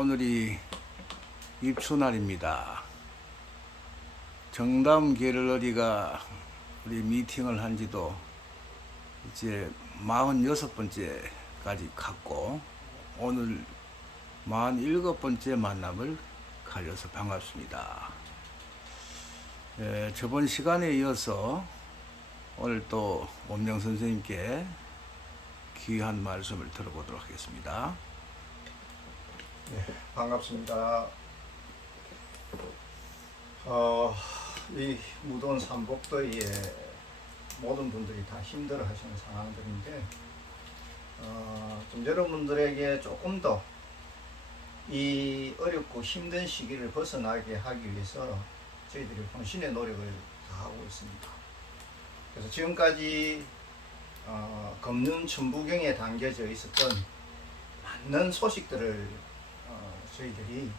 오늘이 입추날입니다. 정담 게를러리가 우리 미팅을 한 지도 이제 46번째까지 갔고, 오늘 47번째 만남을 가져서 반갑습니다. 저번 시간에 이어서 오늘 또 원명 선생님께 귀한 말씀을 들어보도록 하겠습니다. 네, 반갑습니다. 이 무더운 삼복더위에 모든 분들이 다 힘들어 하시는 상황들인데, 좀 여러분들에게 조금 더 이 어렵고 힘든 시기를 벗어나게 하기 위해서 저희들이 혼신의 노력을 다하고 있습니다. 그래서 지금까지 금륜 천부경에 담겨져 있었던 많은 소식들을 저희들이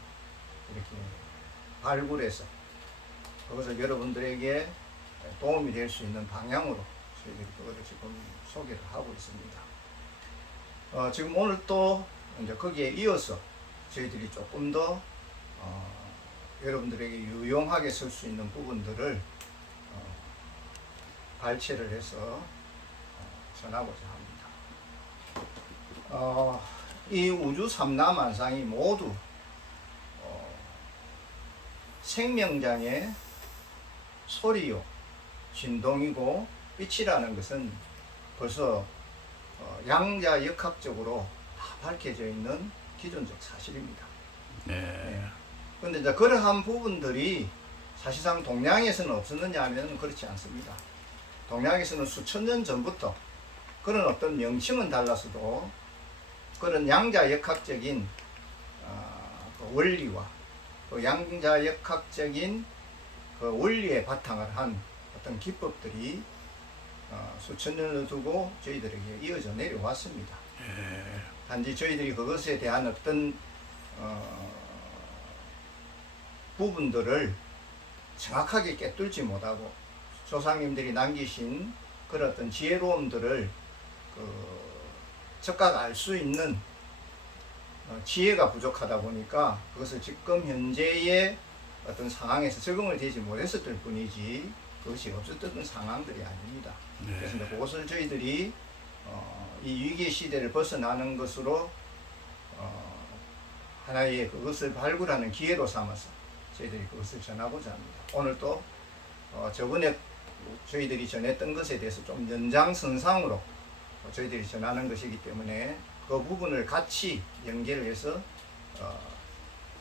이렇게 발굴해서 그것을 여러분들에게 도움이 될 수 있는 방향으로 저희들이 그것을 지금 소개를 하고 있습니다. 지금 오늘 또 이제 거기에 이어서 저희들이 조금 더 여러분들에게 유용하게 쓸 수 있는 부분들을 발췌를 해서 전하고자 합니다. 이 우주 삼라만상이 모두 생명장의 소리요, 진동이고 빛이라는 것은 벌써 양자역학적으로 다 밝혀져 있는 기존적 사실입니다. 네. 그런데 이제 그러한 부분들이 사실상 동양에서는 없었느냐 하면 그렇지 않습니다. 동양에서는 수천 년 전부터 그런 어떤 명칭은 달라서도 그런 양자역학적인 그 원리와 그 양자역학적인 그 원리에 바탕을 한 어떤 기법들이 수천 년을 두고 저희들에게 이어져 내려왔습니다. 단지 저희들이 그것에 대한 어떤 부분들을 정확하게 꿰뚫지 못하고 조상님들이 남기신 그런 어떤 지혜로움들을 즉각 알 수 있는 지혜가 부족하다 보니까 그것을 지금 현재의 어떤 상황에서 적응을 되지 못했을 뿐이지 그것이 없었던 상황들이 아닙니다. 네. 그래서 그것을 저희들이 이 위기 시대를 벗어나는 것으로 하나의 그것을 발굴하는 기회로 삼아서 저희들이 그것을 전하고자 합니다. 오늘 또 저번에 저희들이 전했던 것에 대해서 좀 연장선상으로 저희들이 전하는 것이기 때문에 그 부분을 같이 연결을 해서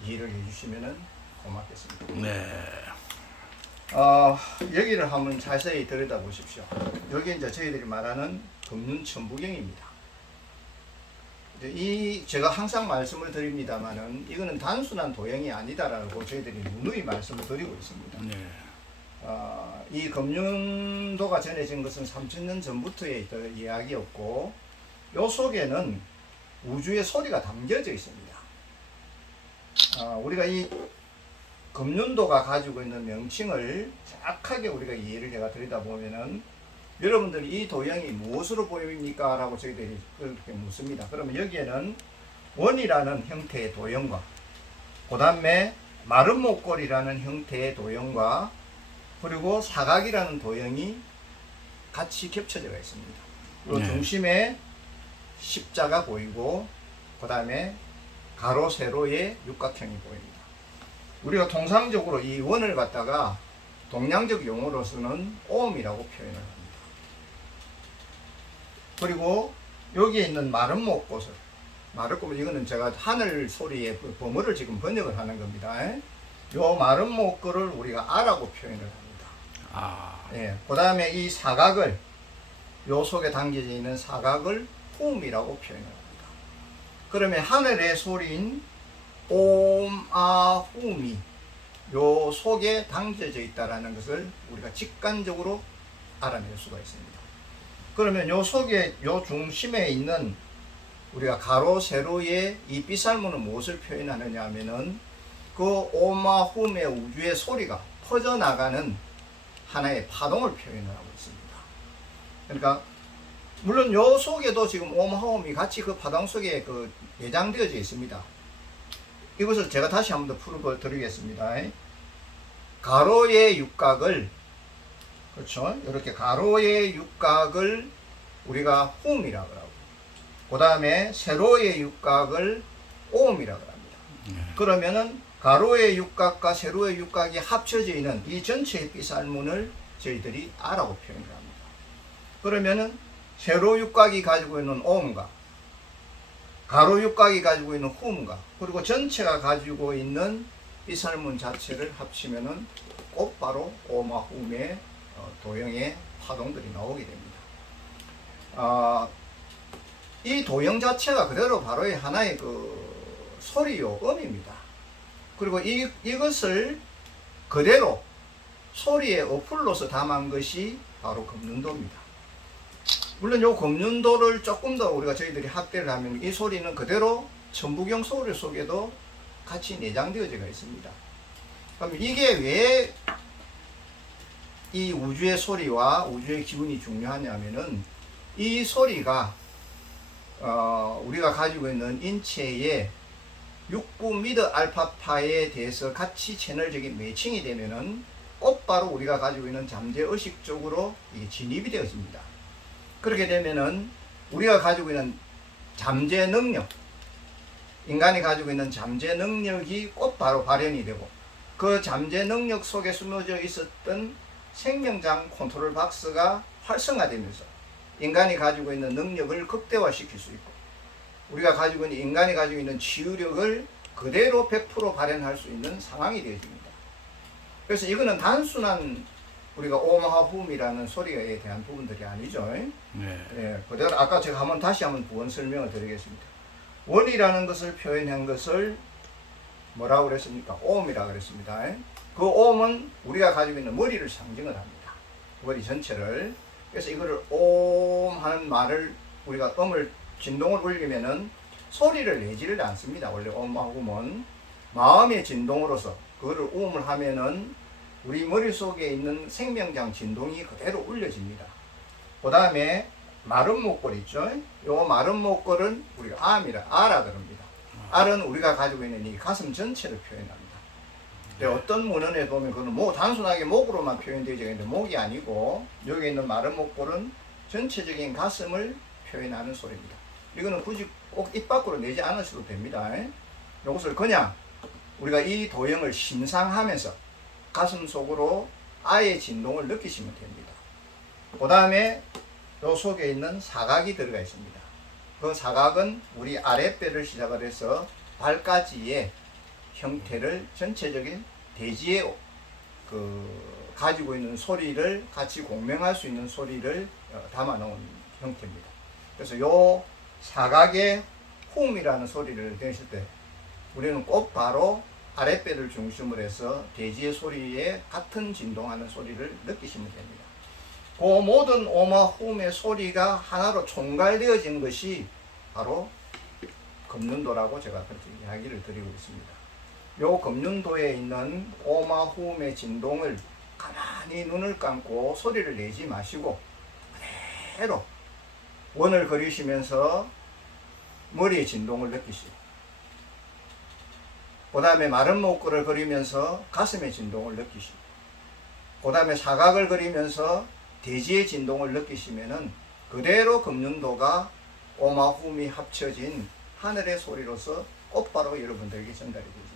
이해를 해주시면 고맙겠습니다. 네. 여기를 한번 자세히 들여다보십시오. 여기 이제 저희들이 말하는 금륜천부경입니다. 제가 항상 말씀을 드립니다만은 이거는 단순한 도형이 아니다라고 저희들이 누누이 말씀을 드리고 있습니다. 네. 이 금륜도가 전해진 것은 3000년 전부터의 이야기였고, 요 속에는 우주의 소리가 담겨져 있습니다. 우리가 이 금륜도가 가지고 있는 명칭을 정확하게 우리가 이해를 해가 들여다보면은 여러분들이 이 도형이 무엇으로 보입니까? 라고 저희들이 그렇게 묻습니다. 그러면 여기에는 원이라는 형태의 도형과 그 다음에 마른 목골이라는 형태의 도형과 그리고 사각이라는 도형이 같이 겹쳐져 있습니다. 그리고 네. 중심에 십자가 보이고 그 다음에 가로 세로의 육각형이 보입니다. 우리가 통상적으로 이 원을 갖다가 동양적 용어로서는 오음이라고 표현을 합니다. 그리고 여기에 있는 마른 목꽃을, 이거는 제가 하늘 소리의 범어를 지금 번역을 하는 겁니다. 요 마른 목꽃을 우리가 아라고 표현을 합니다. 예, 그 다음에 이 사각을, 요 속에 담겨져 있는 사각을 호음이라고 표현을 합니다. 그러면 하늘의 소리인 옴아후미 요 속에 담겨져 있다라는 것을 우리가 직관적으로 알아낼 수가 있습니다. 그러면 요 속에 요 중심에 있는 우리가 가로 세로의 이 빗살무는 무엇을 표현하느냐 하면은 그 오마훔의 우주의 소리가 퍼져나가는 하나의 파동을 표현을 하고 있습니다. 그러니까 물론 요 속에도 지금 오마홈이 같이 그 파동 속에 그 내장되어져 있습니다. 이것을 제가 다시 한번 더 풀어드리겠습니다. 가로의 육각을, 그렇죠? 이렇게 가로의 육각을 우리가 홈이라고 하고, 그 다음에 세로의 육각을 옴이라고 합니다. 그러면은 가로의 육각과 세로의 육각이 합쳐져 있는 이 전체의 삐살문을 저희들이 아라고 표현을 합니다. 그러면은 세로 육각이 가지고 있는 옴과 가로 육각이 가지고 있는 홈과 그리고 전체가 가지고 있는 삐살문 자체를 합치면은 곧바로 오마 홈의 도형의 파동들이 나오게 됩니다. 이 도형 자체가 그대로 바로 하나의 그 소리요, 음입니다. 그리고 이것을 그대로 소리의 어플로서 담은 것이 바로 금륜도입니다. 물론 이 금륜도를 조금 더 우리가 저희들이 확대를 하면 이 소리는 그대로 천부경 소리 속에도 같이 내장되어져 있습니다. 그럼 이게 왜 이 우주의 소리와 우주의 기운이 중요하냐면은 이 소리가 우리가 가지고 있는 인체의 육부 미드 알파파에 대해서 같이 채널적인 매칭이 되면은 곧바로 우리가 가지고 있는 잠재 의식 쪽으로 이게 진입이 되어집니다. 그렇게 되면은 우리가 가지고 있는 잠재 능력, 인간이 가지고 있는 잠재 능력이 곧바로 발현이 되고 그 잠재 능력 속에 숨어져 있었던 생명장 컨트롤 박스가 활성화되면서 인간이 가지고 있는 능력을 극대화시킬 수 있고 우리가 가지고 있는 인간이 가지고 있는 치유력을 그대로 100% 발현할 수 있는 상황이 되어집니다. 그래서 이거는 단순한 우리가 오마하훔이라는 소리에 대한 부분들이 아니죠. 네. 예, 그대로 아까 제가 다시 한번 부원 설명을 드리겠습니다. 원이라는 것을 표현한 것을 뭐라고 그랬습니까? 옴이라고 그랬습니다. 그 옴은 우리가 가지고 있는 머리를 상징을 합니다. 머리 전체를. 그래서 이거를 옴 하는 말을 우리가 음을 진동을 울리면은 소리를 내지를 않습니다. 원래 옴하고는 마음의 진동으로서 그거를 옴을 하면은 우리 머릿속에 있는 생명장 진동이 그대로 울려집니다. 그 다음에 마른 목골 있죠? 요 마른 목골은 우리가 아라 그럽니다. 알은 우리가 가지고 있는 이 가슴 전체를 표현합니다. 어떤 문헌에 보면 그건 단순하게 목으로만 표현되어져 있는데 목이 아니고 여기 있는 마른 목골은 전체적인 가슴을 표현하는 소리입니다. 이거는 굳이 꼭 입 밖으로 내지 않으셔도 됩니다. 이것을 그냥 우리가 이 도형을 심상하면서 가슴 속으로 아의 진동을 느끼시면 됩니다. 그 다음에 요 속에 있는 사각이 들어가 있습니다. 그 사각은 우리 아랫배를 시작을 해서 발까지의 형태를 전체적인 대지의 가지고 있는 소리를 같이 공명할 수 있는 소리를 담아 놓은 형태입니다. 그래서 요 사각의 홈이라는 소리를 내실 때 우리는 꼭 바로 아랫배를 중심으로 해서 대지의 소리에 같은 진동하는 소리를 느끼시면 됩니다. 그 모든 오마 홈의 소리가 하나로 총괄되어진 것이 바로 금륜도라고 제가 그렇게 이야기를 드리고 있습니다. 요 금륜도에 있는 오마 홈의 진동을 가만히 눈을 감고 소리를 내지 마시고 그대로 원을 그리시면서 머리의 진동을 느끼시고 그 다음에 마른 목골을 그리면서 가슴의 진동을 느끼시고 그 다음에 사각을 그리면서 대지의 진동을 느끼시면은 그대로 금륜도가 오마훔이 합쳐진 하늘의 소리로서 곧바로 여러분들에게 전달이 되어집니다.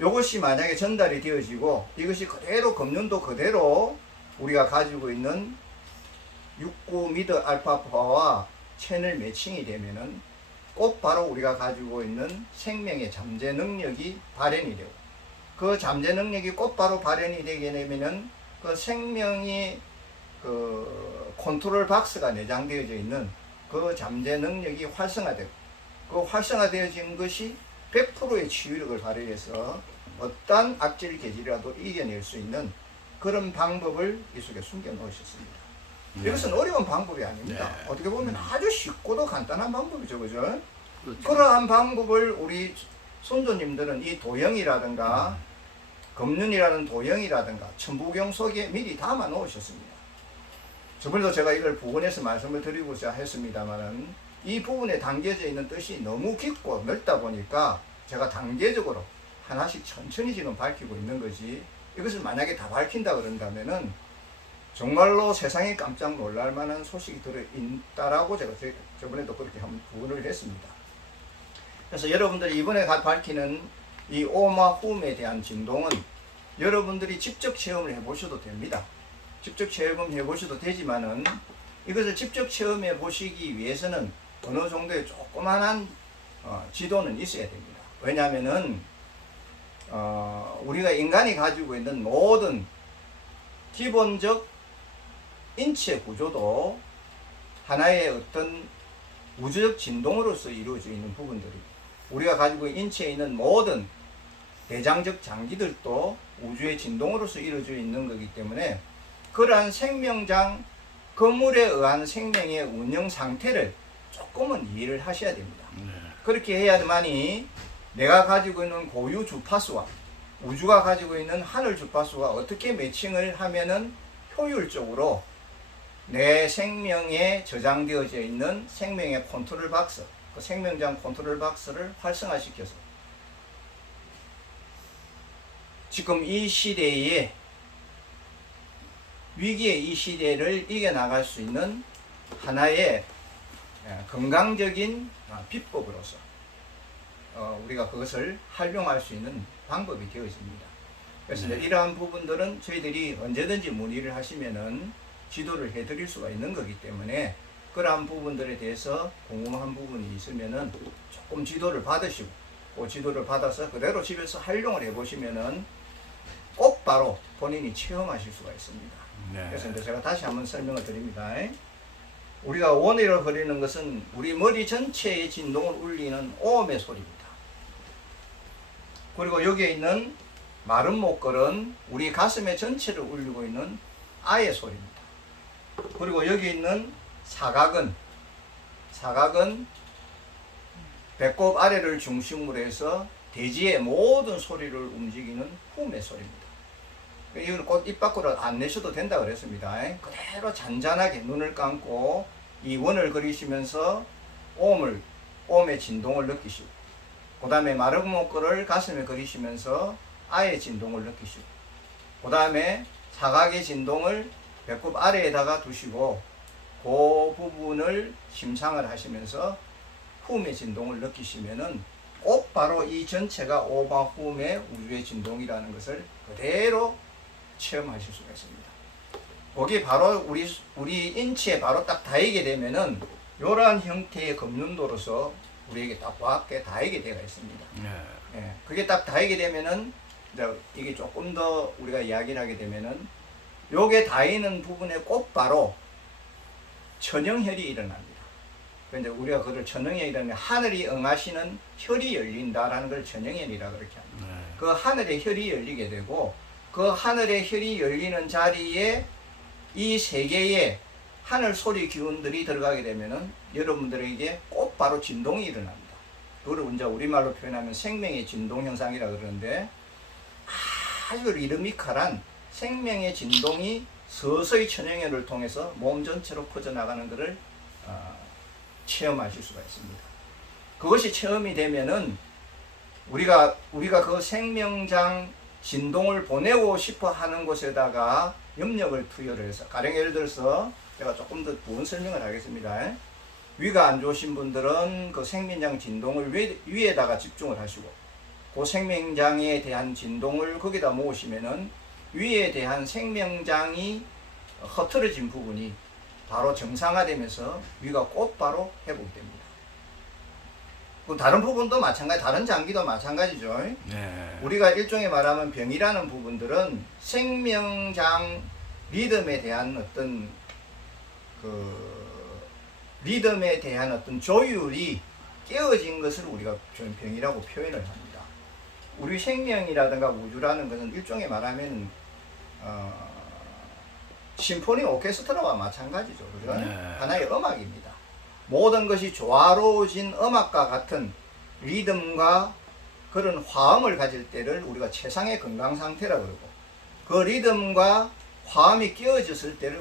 이것이 만약에 전달이 되어지고 이것이 그대로 금륜도 그대로 우리가 가지고 있는 69 미드 알파파와 채널 매칭이 되면은 곧바로 우리가 가지고 있는 생명의 잠재 능력이 발현이 되고 그 잠재 능력이 곧바로 발현이 되게 되면은 그 생명이 그 컨트롤 박스가 내장되어져 있는 그 잠재 능력이 활성화되고 그 활성화되어진 것이 100%의 치유력을 발휘해서 어떠한 악질 계질이라도 이겨낼 수 있는 그런 방법을 이 속에 숨겨 놓으셨습니다. 이것은 어려운 방법이 아닙니다. 네. 어떻게 보면 아주 쉽고도 간단한 방법이죠. 그죠? 그렇죠. 그러한 방법을 우리 선조님들은 이 도형이라든가 금륜이라는 도형이라든가 천부경 속에 미리 담아 놓으셨습니다. 저번에도 제가 이걸 부원해서 말씀을 드리고자 했습니다만은 이 부분에 담겨져 있는 뜻이 너무 깊고 넓다 보니까 제가 단계적으로 하나씩 천천히 지금 밝히고 있는 거지, 이것을 만약에 다 밝힌다 그런다면은 정말로 세상에 깜짝 놀랄 만한 소식이 들어있다라고 제가 저번에도 그렇게 한번 부언을 했습니다. 그래서 여러분들이 이번에 밝히는 이 오마훔에 대한 진동은 여러분들이 직접 체험을 해보셔도 됩니다. 직접 체험해 보셔도 되지만은 이것을 직접 체험해 보시기 위해서는 어느 정도의 조그만한 지도는 있어야 됩니다. 왜냐하면은 우리가 인간이 가지고 있는 모든 기본적 인체 구조도 하나의 어떤 우주적 진동으로서 이루어져 있는 부분들이, 우리가 가지고 인체에 있는 모든 대장적 장기들도 우주의 진동으로서 이루어져 있는 거기 때문에 그러한 생명장 건물에 의한 생명의 운영 상태를 조금은 이해를 하셔야 됩니다. 그렇게 해야만이 내가 가지고 있는 고유 주파수와 우주가 가지고 있는 하늘 주파수가 어떻게 매칭을 하면은 효율적으로 내 생명에 저장되어져 있는 생명의 컨트롤 박스, 그 생명장 컨트롤 박스를 활성화시켜서 지금 이 시대에, 위기의 이 시대를 이겨나갈 수 있는 하나의 건강적인 비법으로서 우리가 그것을 활용할 수 있는 방법이 되어집니다. 그래서 이제 이러한 부분들은 저희들이 언제든지 문의를 하시면은 지도를 해드릴 수가 있는 거기 때문에, 그러한 부분들에 대해서 궁금한 부분이 있으면은 조금 지도를 받으시고, 그 지도를 받아서 그대로 집에서 활용을 해보시면은 꼭 바로 본인이 체험하실 수가 있습니다. 그래서 이제 제가 다시 한번 설명을 드립니다. 우리가 원으로 흐르는 것은 우리 머리 전체의 진동을 울리는 오음의 소리입니다. 그리고 여기에 있는 마른 목걸은 우리 가슴의 전체를 울리고 있는 아의 소리입니다. 그리고 여기 있는 사각은 배꼽 아래를 중심으로 해서 대지의 모든 소리를 움직이는 훔의 소리입니다. 이건 꼭 입 밖으로 안 내셔도 된다 그랬습니다. 그대로 잔잔하게 눈을 감고 이 원을 그리시면서 오음의 진동을 느끼시고, 그 다음에 마른 목걸을 가슴에 그리시면서 아의 진동을 느끼시고, 그 다음에 사각의 진동을 배꼽 아래에다가 두시고 그 부분을 심상을 하시면서 훔의 진동을 느끼시면은 꼭 바로 이 전체가 오마훔의 우주의 진동이라는 것을 그대로 체험하실 수가 있습니다. 거기 바로 우리 인체에 바로 딱 닿이게 되면은 이러한 형태의 금융도로서 우리에게 딱 와게 닿이게 되어 있습니다. 예, 그게 딱 닿이게 되면은 이게 조금 더 우리가 이야기를 하게 되면은 요게 닿이는 부분에 꼭 바로 천영혈이 일어납니다. 그런데 우리가 그걸 천영혈이라는, 하늘이 응하시는 혈이 열린다라는 걸 천영혈이라 그렇게 합니다. 그 하늘의 혈이 열리게 되고, 그 하늘의 혈이 열리는 자리에 이 세 개의 하늘 소리 기운들이 들어가게 되면은 여러분들에게 꼭 바로 진동이 일어납니다. 그걸 이제 우리말로 표현하면 생명의 진동 현상이라 그러는데, 아주 리드미컬한 생명의 진동이 서서히 천영혈을 통해서 몸 전체로 퍼져나가는 것을 체험하실 수가 있습니다. 그것이 체험이 되면은 우리가 그 생명장 진동을 보내고 싶어 하는 곳에다가 염력을 투여를 해서, 가령 예를 들어서 제가 조금 더 부연 설명을 하겠습니다. 위가 안 좋으신 분들은 그 생명장 진동을 위에다가 집중을 하시고, 그 생명장에 대한 진동을 거기다 모으시면은 위에 대한 생명장이 흐트러진 부분이 바로 정상화되면서 위가 곧바로 회복됩니다. 다른 부분도 마찬가지, 다른 장기도 마찬가지죠. 우리가 일종의 말하면 병이라는 부분들은 생명장 리듬에 대한 어떤 리듬에 대한 어떤 조율이 깨어진 것을 우리가 병이라고 표현을 합니다. 우리 생명이라든가 우주라는 것은 일종의 말하면 심포니 오케스트라와 마찬가지죠. 그죠? 하나의 음악입니다. 모든 것이 조화로워진 음악과 같은 리듬과 그런 화음을 가질 때를 우리가 최상의 건강 상태라고 그러고, 그 리듬과 화음이 끼어졌을 때를